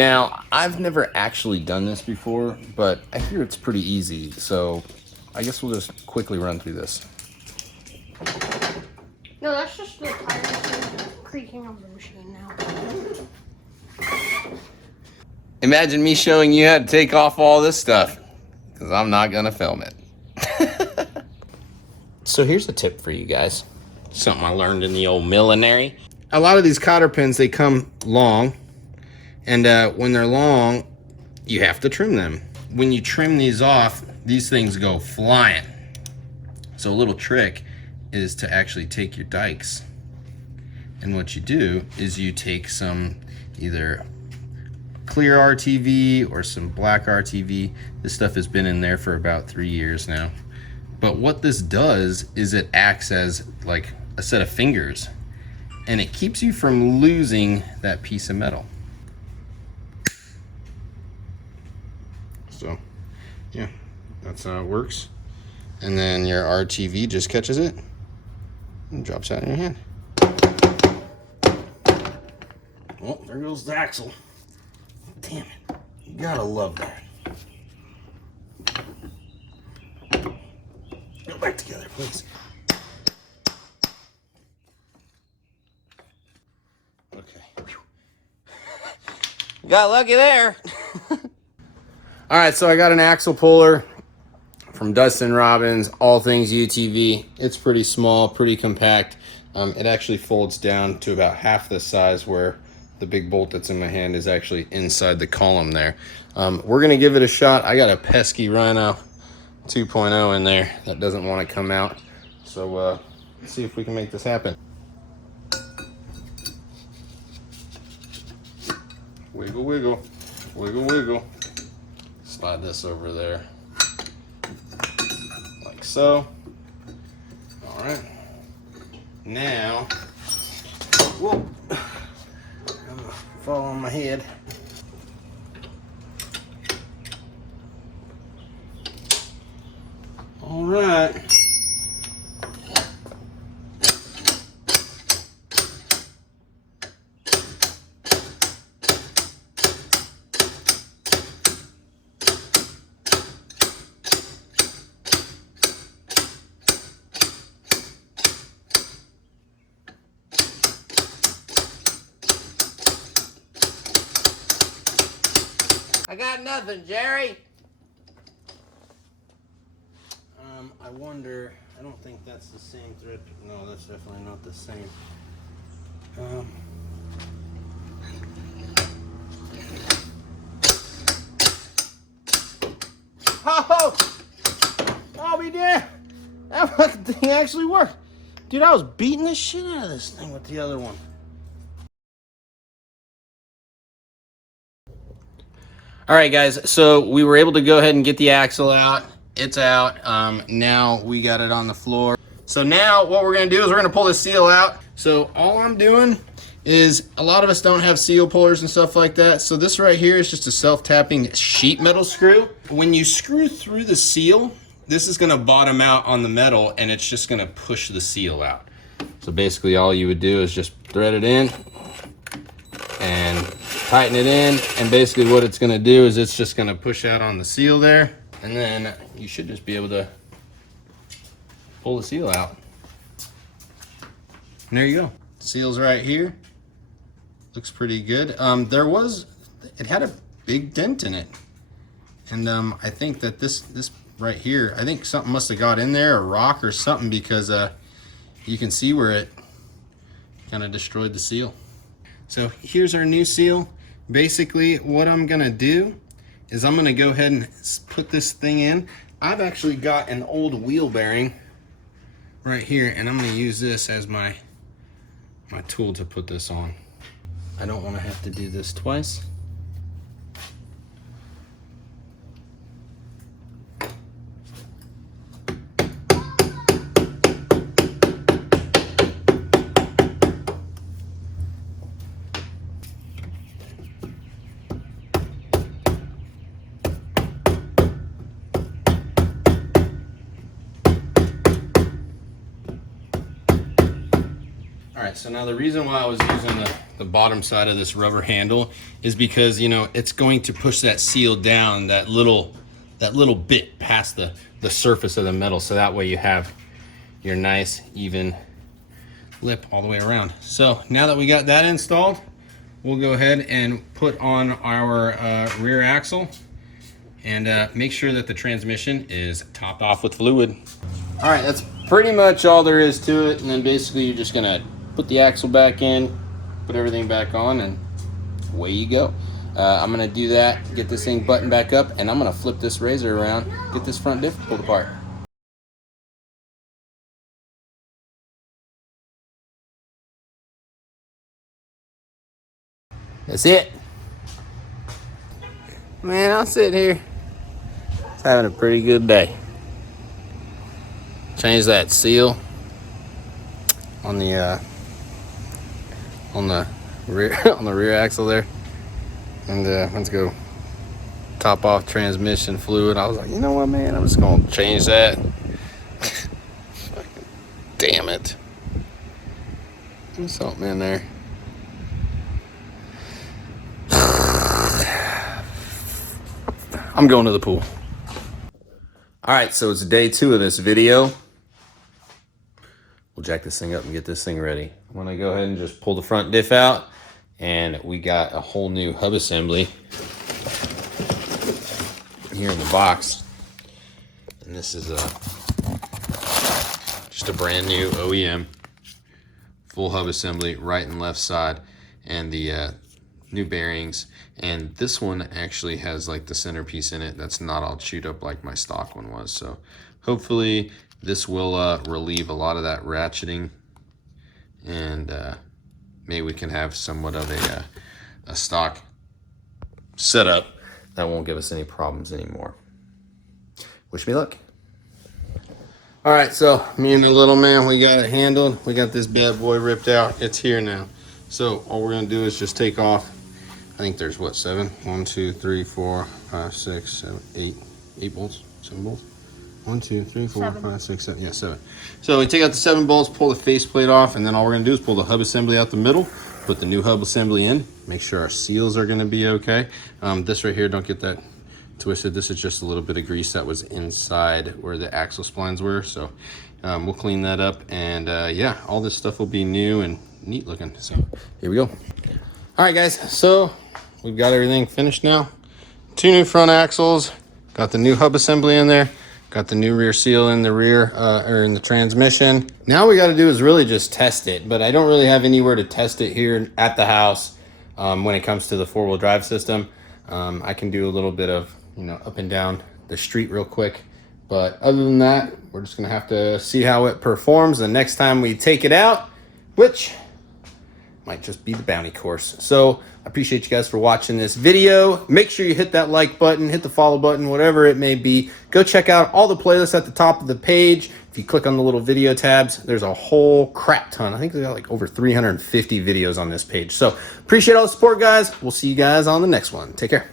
Now, I've never actually done this before, but I hear it's pretty easy, so I guess we'll just quickly run through this. No, that's just the tires creaking of the machine now. Imagine me showing you how to take off all this stuff, because I'm not going to film it. So here's a tip for you guys. Something I learned in the old millinery. A lot of these cotter pins, they come long. And when they're long, you have to trim them. When you trim these off, these things go flying. So a little trick is to actually take your dikes. And what you do is you take some either clear RTV or some black RTV. This stuff has been in there for about 3 years now. But what this does is it acts as like a set of fingers, and it keeps you from losing that piece of metal. So yeah, that's how it works. And then your RTV just catches it and drops out in your hand. Well, there goes the axle. Damn it, you gotta love that. Go back together, please. Okay. Got lucky there. All right, so I got an axle puller from Dustin Robbins, all things UTV. It's pretty small, pretty compact. It actually folds down to about half the size where the big bolt that's in my hand is actually inside the column there. We're gonna give it a shot. I got a pesky Rhino 2.0 in there that doesn't want to come out. So let's see if we can make this happen. Wiggle, wiggle, wiggle, wiggle. Slide this over there, like so. All right. Now, whoa, I'm gonna fall on my head. All right. I got nothing, Jerry. I wonder, I don't think that's the same thread. No, that's definitely not the same. Oh! I'll be damned! That fucking thing actually worked. Dude, I was beating the shit out of this thing with the other one. All right, guys, so we were able to go ahead and get the axle out. It's out. Now we got it on the floor. So now what we're gonna do is we're gonna pull the seal out. So all I'm doing is, a lot of us don't have seal pullers and stuff like that. So this right here is just a self-tapping sheet metal screw. When you screw through the seal, this is gonna bottom out on the metal and it's just gonna push the seal out. So basically all you would do is just thread it in and tighten it in, and basically what it's gonna do is it's just gonna push out on the seal there, and then you should just be able to pull the seal out. And there you go. Seal's right here. Looks pretty good. It had a big dent in it. And I think that this right here, I think something must have got in there, a rock or something, because you can see where it kind of destroyed the seal. So here's our new seal. Basically what I'm gonna do is I'm gonna go ahead and put this thing in. I've actually got an old wheel bearing right here, and I'm gonna use this as my tool to put this on. I don't wanna have to do this twice. All right, so now the reason why I was using the bottom side of this rubber handle is because, you know, it's going to push that seal down that little bit past the surface of the metal, so that way you have your nice even lip all the way around. So now that we got that installed, we'll go ahead and put on our rear axle and make sure that the transmission is topped off with fluid. All right, that's pretty much all there is to it. And then basically you're just gonna put the axle back in, put everything back on, and away you go. I'm gonna do that, get this thing buttoned back up, and I'm gonna flip this razor around, get this front diff pulled apart. That's it. Man, I'll sit here. It's having a pretty good day. Change that seal on the rear on the rear axle there, and let's go top off transmission fluid. I was like, you know what, man, I'm just gonna change that. Fucking damn it! There's something in there. I'm going to the pool. All right, so it's day 2 of this video. We'll jack this thing up and get this thing ready. I'm gonna go ahead and just pull the front diff out, and we got a whole new hub assembly here in the box. And this is just a brand new OEM full hub assembly, right and left side, and the new bearings. And this one actually has like the centerpiece in it that's not all chewed up like my stock one was. So hopefully this will relieve a lot of that ratcheting, and maybe we can have somewhat of a stock setup that won't give us any problems anymore. Wish me luck. All right, so me and the little man, we got it handled. We got this bad boy ripped out. It's here now. So all we're gonna do is just take off, I think there's what, 7? 1, 2, 3, 4, 5, 6, 7, 8 bolts, 7 bolts. 1, 2, 3, 4, 7. 5, 6, 7. Yeah, 7. So we take out the 7 bolts, pull the faceplate off, and then all we're gonna do is pull the hub assembly out the middle, put the new hub assembly in, make sure our seals are gonna be okay. This right here, don't get that twisted. This is just a little bit of grease that was inside where the axle splines were. So we'll clean that up, and yeah, all this stuff will be new and neat looking. So here we go. All right, guys, so we've got everything finished now. 2 new front axles, got the new hub assembly in there, got the new rear seal in the rear, or in the transmission. Now we got to do is really just test it, but I don't really have anywhere to test it here at the house. When it comes to the 4-wheel drive system, I can do a little bit of, you know, up and down the street real quick. But other than that, we're just gonna have to see how it performs the next time we take it out, which might just be the bounty course. So I appreciate you guys for watching this video. Make sure you hit that like button, hit the follow button, whatever it may be. Go check out all the playlists at the top of the page. If you click on the little video tabs, there's a whole crap ton. I think they got like over 350 videos on this page. So appreciate all the support, guys. We'll see you guys on the next one. Take care.